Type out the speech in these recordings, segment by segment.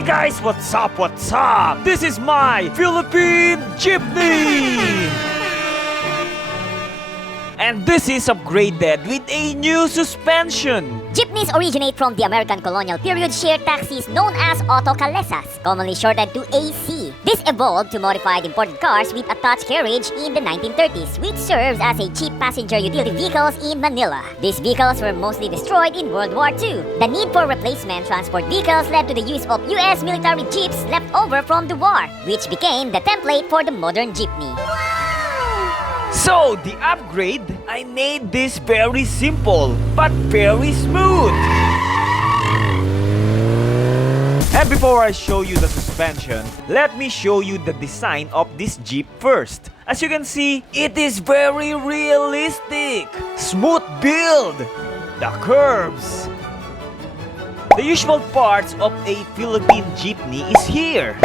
Hey guys, what's up, what's up? This is my Philippine Jeepney! And this is upgraded with a new suspension. Jeepneys originate from the American colonial period shared taxis known as autocalesas, commonly shortened to AC. This evolved to modified imported cars with attached carriage in the 1930s, which serves as a cheap passenger utility vehicles in Manila. These vehicles were mostly destroyed in World War II. The need for replacement transport vehicles led to the use of US military jeeps left over from the war, which became the template for the modern jeepney. So, the upgrade, I made this very simple, but very smooth. And before I show you the suspension, let me show you the design of this Jeep first. As you can see, it is very realistic. Smooth build. The curves. The usual parts of a Philippine Jeepney is here.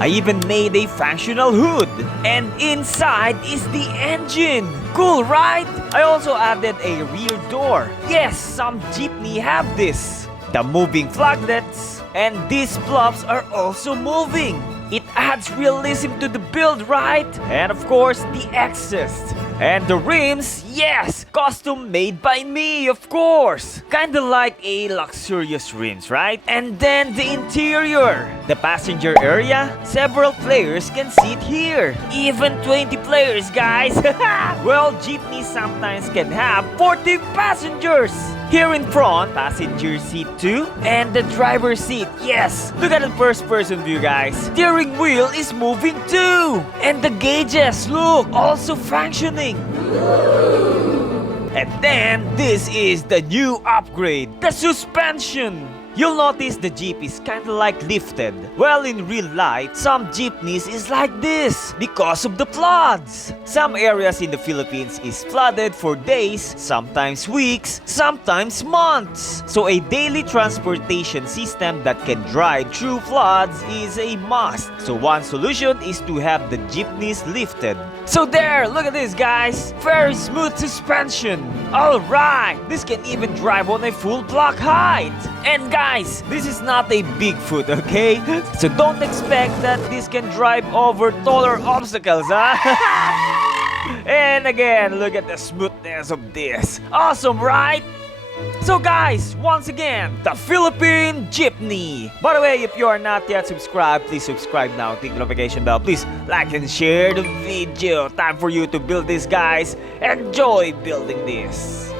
I even made a functional hood. And inside is the engine. Cool, right? I also added a rear door. Yes, some jeepney have this. The moving flaglets. And these plugs are also moving. It adds realism to the build, right? And of course, the exhaust. And the rims, yes! Custom made by me, of course! Kinda like a luxurious rims, right? And then the interior! The passenger area, several players can sit here. Even 20 players, guys! Well, jeepneys sometimes can have 40 passengers! Here in front, passenger seat 2 and the driver's seat. Yes! Look at the first person view, guys. Steering wheel is moving too! And the gauges, look, also functioning. And then, this is the new upgrade, the suspension. You'll notice the Jeep is kinda like lifted. Well, in real life, some jeepneys is like this because of the floods. Some areas in the Philippines is flooded for days, sometimes weeks, sometimes months. So a daily transportation system that can drive through floods is a must. So one solution is to have the jeepneys lifted. So there, look at this, guys. Very smooth suspension. Alright, this can even drive on a full block height. And guys, this is not a Bigfoot, okay? So don't expect that this can drive over taller obstacles, huh? And again, look at the smoothness of this. Awesome, right? So guys, once again, the Philippine Jeepney. By the way, if you are not yet subscribed, please subscribe now. Click the notification bell. Please like and share the video. Time for you to build this, guys. Enjoy building this.